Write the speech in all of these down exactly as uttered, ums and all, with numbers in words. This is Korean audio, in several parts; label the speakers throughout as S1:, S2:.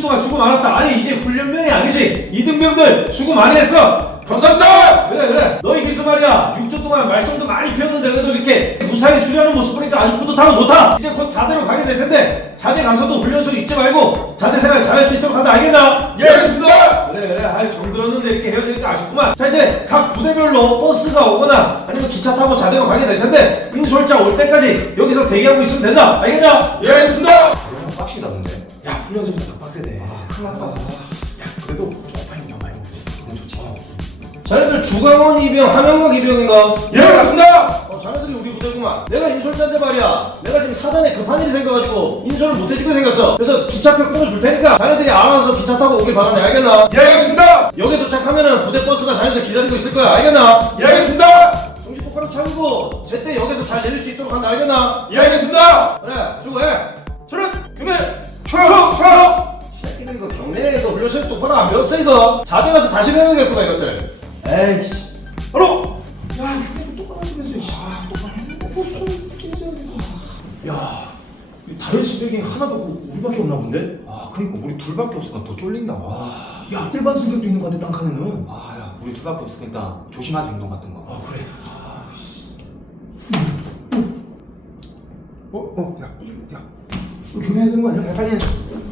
S1: 동안 수고 많았다. 아니 이제 훈련병이 아니지. 이등병들 수고 많이 했어.
S2: 감사합니다.
S1: 그래 그래. 너희 기수 말이야. 육 주 동안 말썽도 많이 피웠는데 그래도 이렇게 무사히 수리하는 모습 보니까 아주 뿌듯하고 좋다. 이제 곧 자대로 가게 될 텐데 자대 가서도 훈련소 잊지 말고 자대 생활 잘할 수 있도록 한다. 알겠나?
S2: 예, 알겠습니다.
S1: 그래 그래. 아이 정들었는데 이렇게 헤어지니까 아쉽구만. 자 이제 각 부대별로 버스가 오거나 아니면 기차 타고 자대로 가게 될 텐데 인솔자 올 때까지 여기서 대기하고 있으면 된다. 알겠나?
S2: 예, 알겠습니다.
S3: 빡시다 근데.
S1: 야 훈련소부터 더 빡세네.
S3: 아 큰일 났다. 야 그래도 쪽팔린 경 많이 먹지. 기분 좋지.
S1: 자네들 주강원 이병, 함영박 이병인가?
S2: 예, 맞습니다.
S1: 어, 자네들이 우리 부대구만. 내가 인솔자인데 말이야. 내가 지금 사단에 급한 일이 생겨가지고 인솔을 못해주게 생겼어. 그래서 기차표 끊어줄 테니까 자네들이 알아서 기차 타고 오길 바라네. 알겠나?
S2: 예, 알겠습니다.
S1: 여기 도착하면은 부대 버스가 자네들 기다리고 있을 거야. 알겠나?
S2: 예, 알겠습니다.
S1: 정신 똑바로 차리고 제때 역에서 잘 내릴 수 있도록 한다. 알겠나?
S2: 예, 알겠습니다.
S1: 그래, 수고해.
S2: 저는
S1: 그래.
S2: 초요, 초요.
S1: 새끼들 이거 경례에서 훈련소에 똑바로 안 배웠어 이거. 자대 가서 다시 배워야겠구나 이것들. 에이씨.
S2: 바로.
S3: 야 이거 똑바로지면서 아 똑바로 했는데 벌써
S2: 야, 다른 신병이 하나도 없고 우리밖에 없나 본데?
S3: 아 그니까 우리 둘밖에 없으니까 더 쫄린다. 와.
S2: 야, 일반 승객도 있는 것 같아, 땅칸에는.
S3: 아야 우리 둘밖에 없으니까 조심하자 행동 같은 거.
S2: 아, 그래. 어, 어, 야, 야, 너 경례해야 되는 거 아니야? 야, 빨리 해.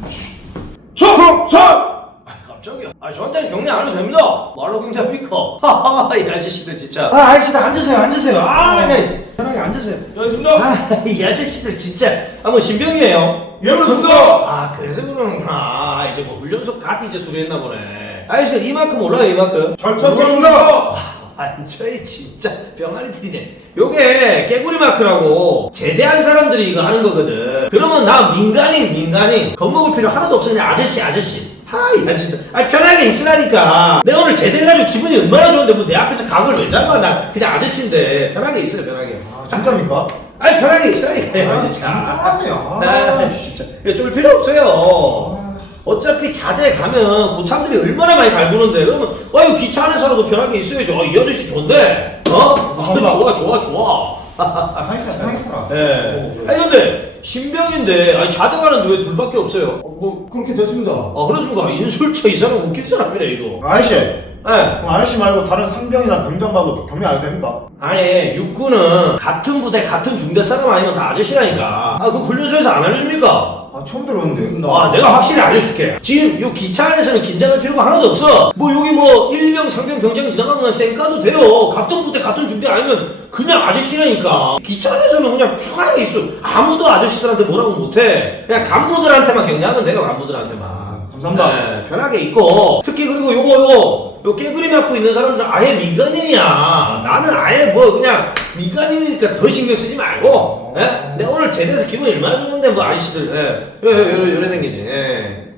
S2: 서, 서, 서!
S1: 아 깜짝이야. 아 저한테는 격려 안 해도 됩니다. 말로 경례합니까? 하하하 이 아저씨들 진짜. 아 아저씨들 앉으세요 앉으세요. 아 네. 편하게 앉으세요.
S2: 예, 알겠습니다.
S1: 아이 아저씨들 진짜. 아뭐 신병이에요?
S2: 예, 그렇습니다.
S1: 아 그래서 그러는구나. 아, 이제 뭐 훈련소 갓 이제 수리했나 보네. 아저씨들 이만큼 올라요 이만큼.
S2: 잘 찾았습니다.
S1: 완전히 진짜 병아리들이네. 요게 깨구리 마크라고 제대한 사람들이 이거 하는 거거든. 그러면 나 민간인 민간인 겁먹을 필요 하나도 없어. 그냥 아저씨 아저씨. 하이 아저씨들. 아 편하게 있으라니까. 내가 오늘 제대해가지고 기분이 얼마나 좋은데 뭐 내 앞에서 각을 왜 잡아. 나 그냥 아저씨인데 편하게 있어요 편하게.
S2: 아, 진짜입니까?
S1: 아니 편하게 있으라니까요
S2: 아,
S1: 진짜.
S2: 진짜네요.
S1: 아 진짜. 쫄 필요 없어요. 어차피 자대 가면 고참들이 얼마나 많이 갈구는데 그러면 아 이거 기차 안에서라도 편하게 있어야죠. 아, 이 아저씨 좋은데 어? 아, 좋아 좋아 좋아.
S2: 하이스라, 하이스라.
S1: 예. 아니 근데 신병인데 아니 자대 가는데 왜 둘밖에 없어요?
S2: 어, 뭐, 그렇게 됐습니다.
S1: 아 그러니까 인솔처 이 사람 웃긴 사람이네 이거.
S2: 아저씨,
S1: 예.
S2: 그럼 아저씨 말고 다른 상병이나 병장 가도 경례 안 해도 됩니까?
S1: 아니 육군은 같은 부대 같은 중대 사람 아니면 다 아저씨라니까. 아 그 훈련소에서 안 알려줍니까?
S2: 아, 처음 들었는데.
S1: 아, 내가 확실히 알려줄게. 지금 요 기차 안에서는 긴장할 필요가 하나도 없어. 뭐 여기 뭐 일병, 상병, 병장 지나가면 쌩까도 돼요. 같은 부대, 같은 중대 아니면 그냥 아저씨라니까. 기차 안에서는 그냥 편하게 있어. 아무도 아저씨들한테 뭐라고 못해. 그냥 간부들한테만 격려하면 돼요, 간부들한테만.
S2: 아, 감사합니다.
S1: 네, 편하게 있고. 특히 그리고 요거 요거 요 깨그리 맞고 있는 사람들은 아예 민간인이야. 나는 아예 뭐 그냥 민간인이니까 더 신경 쓰지 말고. 예? 내가 오늘 제대해서 기분이 얼마나 좋은데 뭐 아저씨들. 예. 요, 요, 요, 요래 생기지. 예.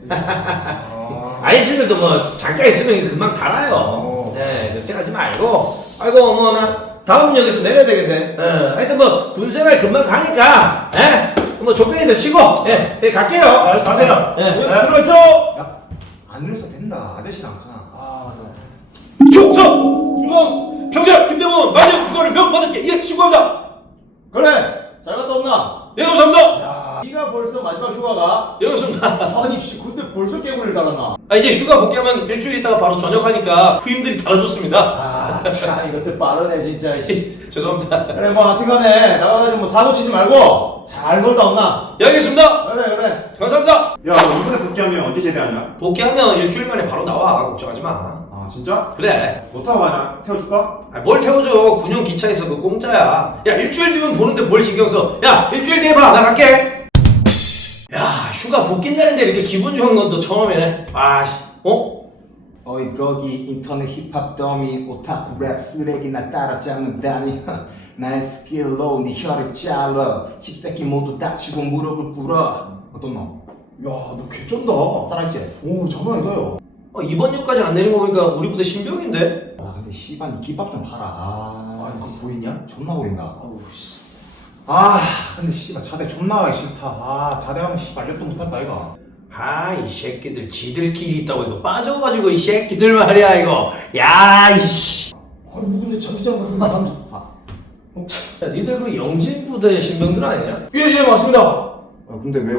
S1: 아저씨들도 뭐 잠깐 있으면 금방 달아요. 예. 걱정하지 말고. 아이고 뭐 나 다음 역에서 내려야 되겠네. 예. 하여튼 뭐 군생활 금방 가니까. 예. 뭐 조병이들 치고. 예. 예 갈게요.
S2: 아, 가세요.
S1: 예.
S2: 예, 들어있죠?
S3: 야 안 이래서 된다. 아저씨랑 가나. 아 맞아.
S1: 충성! 중앙! 병장 김대범 마지막 휴가를 몇 받을게. 예, 수고합니다.
S2: 그래, 잘 갔다 온나?
S1: 예, 감사합니다.
S2: 야, 네가 벌써 마지막 휴가가?
S1: 예, 그렇습니다.
S2: 아니, 씨, 근데 벌써 깨구리를 달았나?
S1: 아, 이제 휴가 복귀하면 일주일 있다가 바로 전역하니까 후임들이 달아줬습니다.
S2: 아, 참, 이것들 빠르네, 진짜. 씨.
S1: 죄송합니다.
S2: 그래, 뭐, 하여튼간에, 나가가지고 뭐 사고 치지 말고, 잘 놀다 온나?
S1: 예, 알겠습니다.
S2: 그래, 그래.
S1: 감사합니다.
S2: 야, 너 이번에 복귀하면 언제 제대하냐?
S1: 복귀하면 일주일 만에 바로 나와. 걱정하지 마.
S2: 아, 진짜?
S1: 그래.
S2: 못 타고 가냐? 태워줄까?
S1: 아, 뭘 태워줘. 군용 기차에서 그 공짜야. 야, 일주일 뒤면 보는데 뭘 신경 써. 야, 일주일 뒤에 봐. 나 갈게. 야, 휴가 복귀한다는데 이렇게 기분 좋은 건 또 처음이네. 아, 씨. 어?
S3: 어이 거기 인터넷 힙합 더미 오타쿠 랩 쓰레기 나 따라잡는다니 나의 스킬로 네 혀를 잘라 십새끼 모두 다치고 무릎을 꿇어. 어떤 놈?
S2: 야, 너 개쩐다.
S3: 살아있지?
S2: 오, 장난 아니다요.
S1: 어, 이번 역까지 안 내린 거 보니까 우리 부대 신병인데?
S3: 아 근데 씨발 니 김밥 좀 팔아. 아,
S2: 아, 그거 보이냐?
S3: 존나 보인다.
S2: 아우, 씨.
S3: 아 근데 씨발 자대 존나 가기 싫다. 아 자대 가면 씨발 랩도 못할 거 아이가.
S1: 아, 이 새끼들 지들끼리 있다고 이거 빠져가지고 이 새끼들 말이야 이거. 야, 이씨.
S2: 아니, 뭐 근데 자기장 같은 거 남자.
S3: 아,
S1: 야, 니들 그 영진 부대 신병들 아니냐?
S2: 예, 예, 맞습니다.
S3: 아 근데 왜요?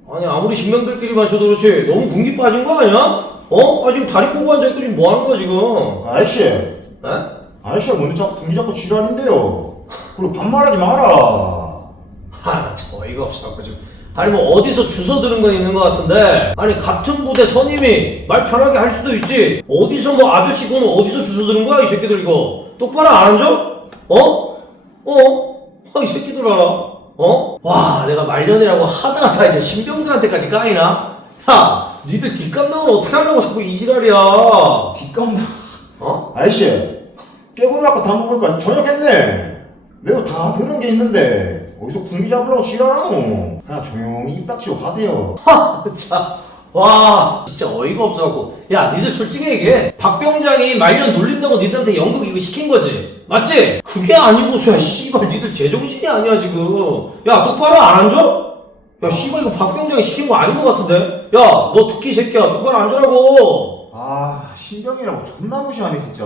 S1: 아니 아무리 신명들끼리 마셔도 그렇지 너무 군기 빠진 거 아니야? 어? 아 지금 다리 꼬고 앉아있고 지금 뭐 하는 거야 지금?
S3: 아저씨,
S1: 에?
S3: 아저씨가 뭔데 자꾸 분기 잡고 지랄인데요. 그리고 반말하지 마라.
S1: 아나 참 어이가 없어갖고 지금 아니 뭐 어디서 주워 들은 건 있는 것 같은데 아니 같은 부대 선임이 말 편하게 할 수도 있지 어디서 뭐 아저씨고는 어디서 주워 들은 거야 이 새끼들 이거 똑바로 안 앉아? 어? 어? 아 이 새끼들 알아? 어? 와 내가 말년이라고 하다 하다 이제 신병들한테까지 까이나? 야 니들 뒷감 나오면 어떻게 하려고 자꾸 이 지랄이야
S3: 뒷감당.
S1: 어?
S3: 아저씨, 깨구리 맞고 담보 보니까 저녁했네. 내가 다 들은 게 있는데 어디서 군기 잡으려고 지랄하노? 그냥 조용히 입 닥치고 가세요.
S1: 하! 자, 와, 진짜 어이가 없어갖고. 야, 니들 솔직히 얘기해. 박 병장이 말년 놀린다고 니들한테 연극 이거 시킨 거지? 맞지? 그게 아니고서야, 씨발, 니들 제정신이 아니야, 지금. 야, 똑바로 안 앉아? 야, 씨발, 이거 박 병장이 시킨 거 아닌 것 같은데? 야, 너 특히 이 새끼야, 똑바로 앉으라고.
S3: 아, 신병이라고 존나 무시하네 진짜.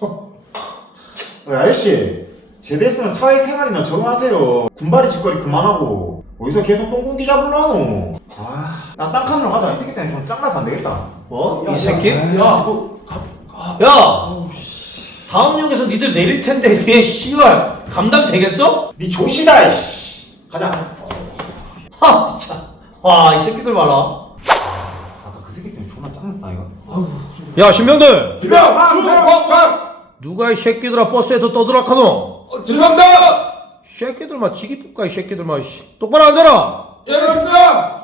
S3: 야, 아저씨, 제대했으면 사회생활이나 적응하세요. 군발이 짓거리 그만하고 어디서 계속 똥공기 잡으려노. 아, 나 땅칸으로 가자. 이 새끼 때문에 좀 짱나서 안 되겠다.
S1: 뭐?
S2: 야,
S1: 이 새끼?
S2: 야,
S1: 야, 뭐, 가, 가. 야! 다음 역에서 니들 내릴 텐데, 니네 씨발, 감당 되겠어?
S3: 니 조시다 이씨. 가자.
S1: 하, 진짜. 와, 이 새끼들 봐라.
S3: 아까 그 새끼 때문에 존나 짱났다 이거.
S1: 야, 신병들!
S2: 김영! 주황!
S1: 누가 이 새끼들아 버스에서 떠들어카노?
S2: 어, 죄송합니다!
S1: 새끼들만 지기 뽑까 이 새끼들만 씨. 똑바로 앉아라.
S2: 예, 알겠습니다!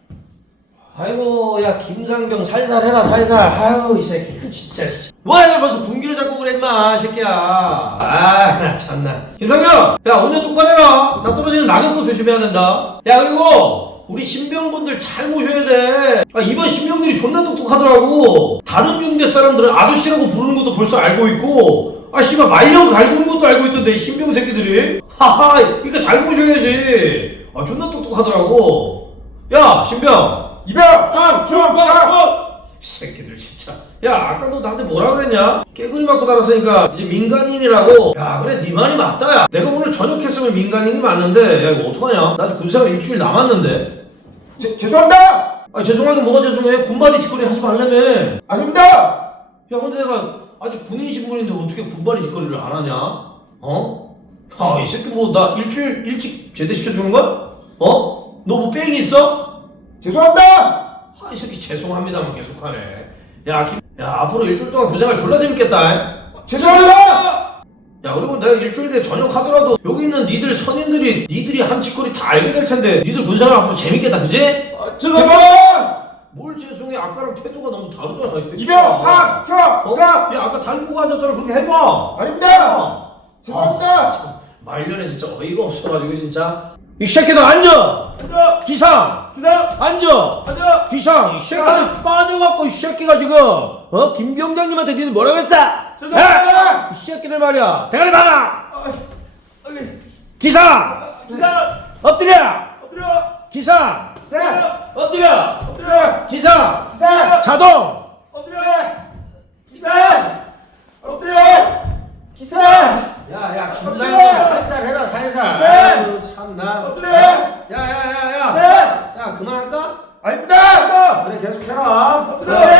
S1: 아이고 야 김상병 살살 해라 살살. 아유 이 새끼 그 진짜 씨. 뭐야 벌써 군기를 잡고 그래 임마 이 새끼야. 아나 참나. 김상병 야 오늘 똑바로 해라. 나 떨어지는 낙엽도 조심해야 된다. 야 그리고 우리 신병분들 잘 모셔야 돼. 아, 이번 신병들이 존나 똑똑하더라고. 다른 중대 사람들은 아저씨라고 부르는 것도 벌써 알고 있고 아 씨발 말년 갈구는 것도 알고 있던데 이 신병 새끼들이. 하하 그러니까 잘 모셔야지. 아 존나 똑똑하더라고. 야 신병
S2: 이병! 황! 주황! 황!
S1: 이 새끼들 진짜. 야 아까 너 나한테 뭐라 그랬냐? 깨구리 맞고 달았으니까 이제 민간인이라고. 야 그래 네 말이 맞다. 야 내가 오늘 저녁 했으면 민간인이 맞는데 야 이거 어떡하냐? 나 아직 군생활 일주일 남았는데.
S2: 제, 죄송합니다!
S1: 아 죄송하게 뭐가 죄송해. 군발이 짓거리 하지 말라며.
S2: 아닙니다!
S1: 야 근데 내가 아직 군인 신분인데 어떻게 군발이 짓거리를 안 하냐? 어? 아 이 새끼 뭐 나 일주일 일찍 제대시켜주는 거야? 어? 너 뭐 뺑이 있어?
S2: 죄송합니다!
S1: 아, 이 새끼 죄송합니다만 계속하네. 야, 김, 야, 앞으로 일주일 동안 군생활 졸라 재밌겠다.
S2: 죄송합니다!
S1: 야, 그리고 내가 일주일 뒤에 저녁 하더라도 여기 있는 니들 선임들이 니들이 한 짓거리 다 알게 될 텐데 니들 군생활 앞으로 재밌겠다, 그지?
S2: 아, 죄송합니다!
S1: 뭘 죄송해? 아까랑 태도가 너무 다르잖아. 이
S2: 이병! 황! 형!
S1: 어?
S2: 형!
S1: 야, 아까 다리 꼬고 앉았잖아. 그렇게 해봐.
S2: 아닙니다! 죄송합니다!
S1: 참, 말년에 진짜 어이가 없어가지고 진짜. 이 새끼들 앉아.
S2: 앉아!
S1: 기상.
S2: 기상!
S1: 앉아.
S2: 앉아!
S1: 기상. 이 새끼들 빠져갖고 이 새끼가 지금 어 김병장님한테 니는 뭐라고 했어?
S2: 죄송합니다!
S1: 이 새끼들 말이야. 대가리 박아.
S2: 아, 아니,
S1: 기상.
S2: 기상!
S1: 엎드려.
S2: 엎드려!
S1: 기상.
S2: 기상!
S1: 엎드려.
S2: 엎드려!
S1: 기상.
S2: 기상!
S1: 자동.
S2: 엎드려! 기상! 엎드려! 기상!
S1: 야야 김상경 살살 해라 살살. 아유 참나.
S2: 엎드려!
S1: 야야야야.
S2: 기상!
S1: 야 그만할까?
S2: 아닙니다!
S1: 그래 계속해라.
S2: 엎드려!